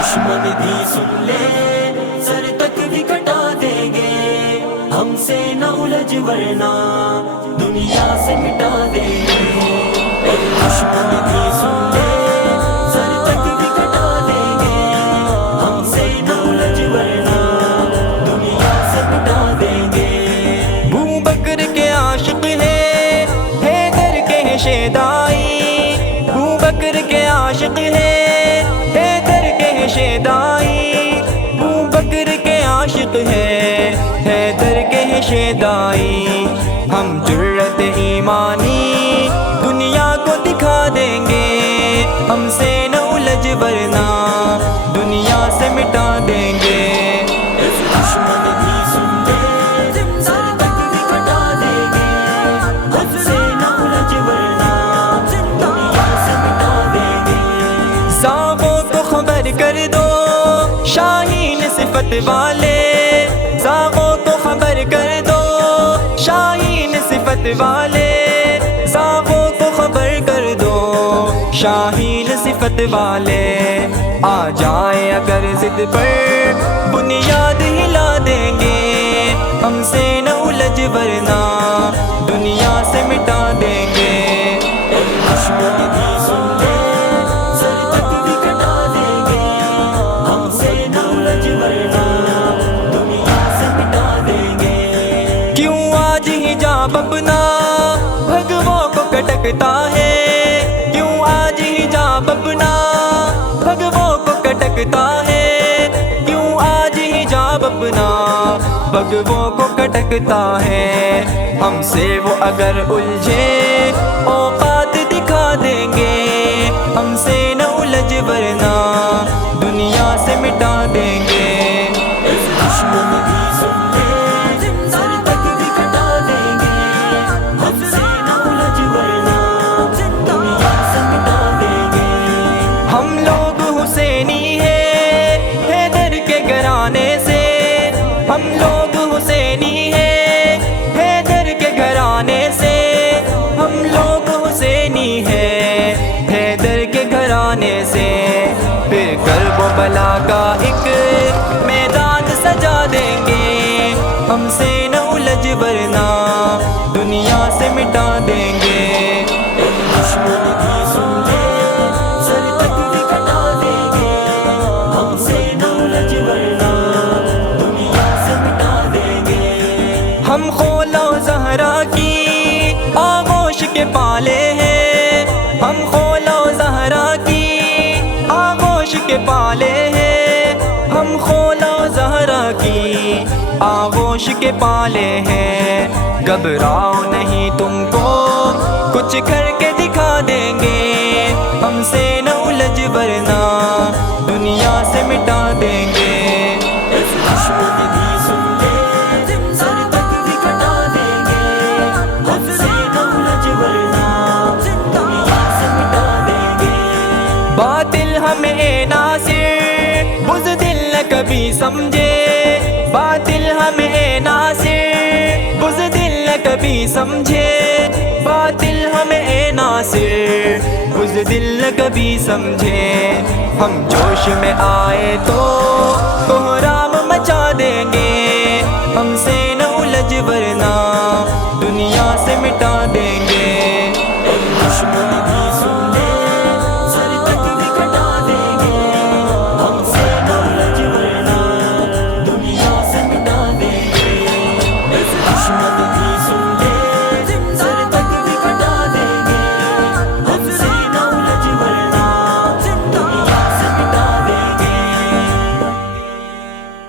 دشمن بھی سن لے سر تک بھی کٹا دیں گے، ہم سے نہ الجھ ورنہ دنیا سے مٹا دیں گے۔ اے دشمن بھی سن لے سر تک بھی کٹا دیں گے، ہم سے نہ الجھ ورنہ دنیا سے مٹا دیں گے۔ ابو بکر کے عاشق ہے حیدر کے شیدائی، ابو بکر کے عاشق ہے حیدر کے شیدائی، ابو بکر کے عاشق ہے حیدر کے شیدائی۔ ہم جرت ایمانی دنیا کو دکھا دیں گے، ہم سے نہ الجھ ورنہ دنیا سے مٹا دیں گے۔ دشمن بھی سن لے سر تک بھی کٹا دیں گے، ہم سے نہ الجھ ورنہ دنیا سے مٹا دیں گے۔ سانپوں کو خبر کر دو شاہین صفت والے، سانپوں کو خبر کر دو شاہین صفت والے، سانپوں کو خبر کر دو شاہین صفت والے۔ آ جائے اگر ضد پر بنیاد ہلا دیں گے، ہم سے نہ الجھ ورنہ دنیا سے مٹا دیں گے۔ دشمن بھی سن لے سر تک بھی کٹا دیں گے، ہم سے نہ الجھ ورنہ دنیا سے مٹا دیں گے۔ کیوں آج حجاب اپنا بھگووں کو کٹکتا ہے، کیوں آج حجاب اپنا بھگووں کو کٹکتا ہے، کیوں آج حجاب اپنا بھگووں کو کٹکتا ہے۔ ہم سے وہ اگر الجھے اوقات دکھا دیں گے، ہم سے نہ الجھ ورنہ دنیا سے مٹا دیں گے۔ دشمن بھی سن لے سر تک بھی کٹا دیں گے، ہم سے نہ الجھ ورنہ دنیا سے مٹا دیں گے۔ ہم لوگ حسینی ہیں حیدر کے گھرانے سے، ہم لوگ حسینی ہیں حیدر کے گھرانے سے، ہم لوگ حسینی ہیں حیدر کے گھرانے سے۔ پھر کرب و بلا کا ایک میدان سجا دیں گے، ہم سے نہ الجھ ورنہ دنیا سے مٹا دیں گے۔ دشمن بھی سن لے سر تک بھی کٹا دیں گے، ہم سے نہ الجھ ورنہ دنیا سے مٹا دیں گے۔ ہم خولا و زہرا کی آغوش کے پالے ہیں، ہم خولا و زہرا کی آغوش کے پالے ہیں، ہم خولا و زہرا کی آغوش کے پالے ہیں۔ گھبراؤ نہیں تم کو کچھ کر کے دکھا دیں گے، ہم سے نہ الجھ ورنہ دنیا سے مٹا دیں گے۔ دشمن بھی سن لے سر تک بھی کٹا دیں گے، ہم سے نہ الجھ ورنہ دنیا سے مٹا دیں گے۔ باطل ہمیں ناصر بزدل نہ کبھی سمجھے، باطل ہمیں ناصر بزدل نہ کبھی سمجھے، باطل ہمیں ناصر بزدل نہ کبھی سمجھے۔ ہم جوش میں آئے تو کوہرا